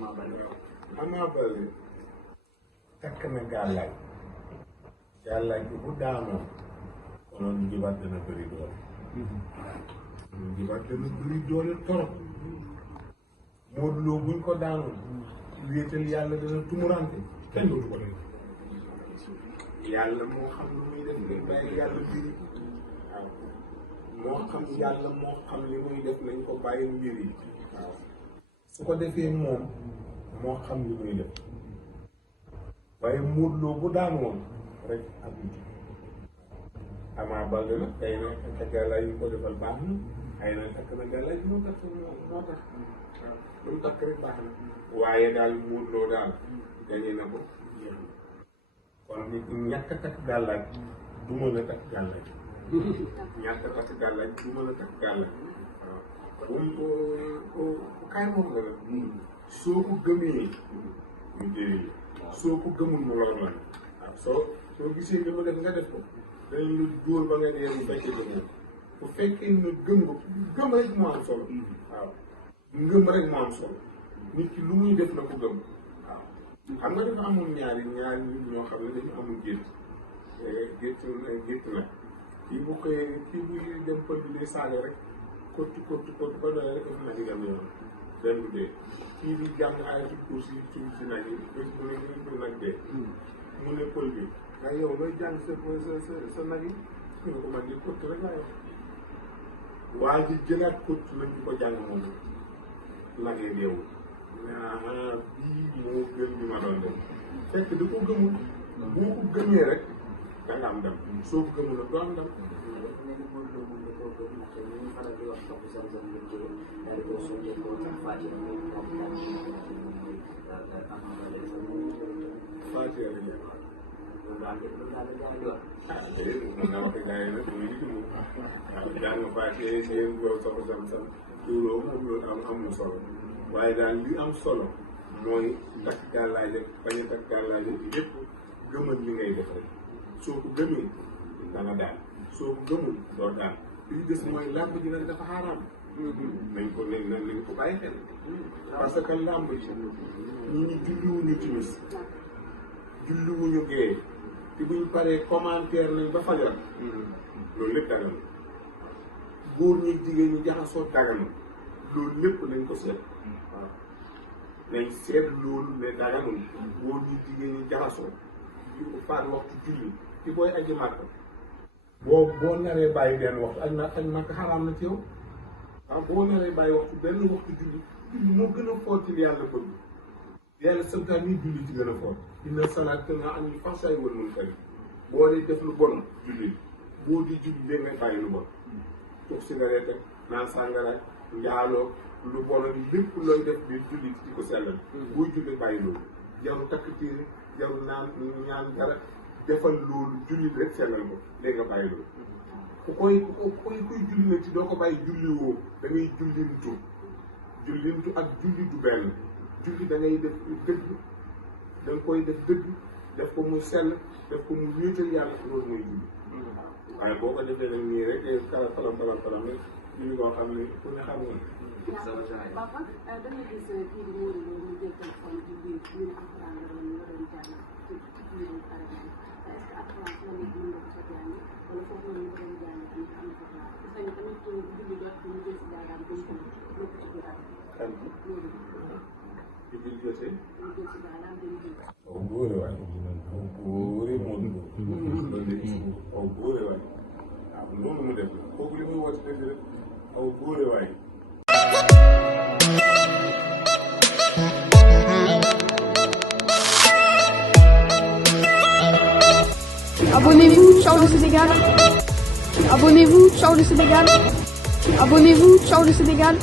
Ama Baldé takk na gàllaaj gàllaaj bi bu daanoo konoon njibaat dana bëri doole njibaat dana bëri doole torop Modou Lo buñ ko daanoon wéetal yàlla dana tumurante kenn dootu ko def yàlla moo xam lu muy def ngay bàyyi yàlla mbiri waaw moo xam yàlla moo xam li muy def nañ ko bàyyi mbir yi waaw su ko defee moom moo xam li muy def waaye Modou Lo bu daan woon rek ak Ama Baldé nag xëy na takk gàllaaj yu ko defal baax na xëy na takk na gàllaaj moo tax waaw lu mu takk rek baax na waaye daal Modou Lo daal gañe na ko jeex na kon nit ñàkk a takk gàllaaj du mën a takk gàllaaj ñàkk a takk gàllaaj du mën a takk gàllaaj waaw ko kaay moom la nag soo ko gëmee ñu jëriñ soo ko gëmul mu lor la waaw soo gisee li mu def nga def ko dañ lu dóor ba nga dee mu fekkee gëmoo bu fekkee ne gëm nga gëm rek moo am solo waaw ngëm rek moo am solo nit ki lu muy def na ko gëm waaw xam nga dafa amoon ñaari nit ñoo xam ne dañu amul gént nag kii bu xëyee kii buy dem pël bi day saaga rek kott ba doy rek def na di dem yoon dem bu dee kii di jàng ayatul kursi si nag yi bés bu ne ñu nag dee mu ne pël bi waaye yow looy jàng sa nag yi ñu ne ko man di kott rek laa yor waa ji jëlaat kott nañ di ko jàng moom nag yi deewul bii moo gën bi ma doon dem fekk da ko gëmul boo ko gëmee rek da nga am dem soo ko gëmul nag doo am dem Fatia rek mun naa wax gars yi nag muy waaw jàng Fatia yéen yow soxla sam tuuroo moom loolu am na solo waaye daal li am solo mooy takk gàllaaj ak bañ a takk gàllaaj ak lépp gëmal li ngay def rek soo ko gëmee danga daan soo ko gëmul doo daan li des mooy làmb ji nag dafa xaaraam nañ ko bàyyi xel parce que làmb ji ñi julliwuñu timis julliwuñu gee te buñ paree commentaire nañ ba fajar loolu lépp daganu góor ñi jigéen ñi jaxasoo daganu loolu lépp nañ ko seet waaw nañ seet loolu ne daganul góor ñi jigéen ñi jaxasoo faat waxtu julli ci booy aji màkk boo naree bàyyi benn waxtu aj màkk xaraam na ci yow waaw boo naree bàyyi waxtu benn waxtu julli moo gën a foot ci li yàlla bëgg yàlla santaan ni julli ci gën a foot inna salaata tanhaa anil fahshaa'i wal munkar boo dee def lu bon julli boo di julli léegi ngay bàyyi lu bon tux cigarette naan sàngara njaaloo lu bon ak lépp looy def biir julli di ko sellal booy julli bàyyi loolu jarul takk téere jarul ñaan dara defal loolu julli rek sellal ko léegi nga bàyyi loolu kuy julli nag ci doo ko bàyyi julli woo da ngay jullintu ak julli du benn julli da ngay def dëgg da nga koy def dëgg def ko muy sell def ko muy wéetal yàlla loolu mooy julli waaye boo ko defee nag nii rek falam rek julli koo xam ne ku ne xam nga papa da nga gis kii di Modou Lo mu jël téléphone ci biir ñu ne alxuraan la doon jàng ci biir Alxuraan est-ce que alxuraan la nit mën nga ko sa jàng wala foofu noonu ñu ko doon jàng am na ko place parce que tamit julli jot mu jël si daagaam dañ ko lépp ci biir kan ci julli jotee mu jël si daagaam dañ ko aw góore waay aw góore Modou Lo loolu aw góore waay waaw loolu mu def kooku li muy woote dëgg rek aw góore waay Abonnez-vous, ciao le Sénégal. Abonnez-vous, ciao le Sénégal. Abonnez-vous, ciao le Sénégal.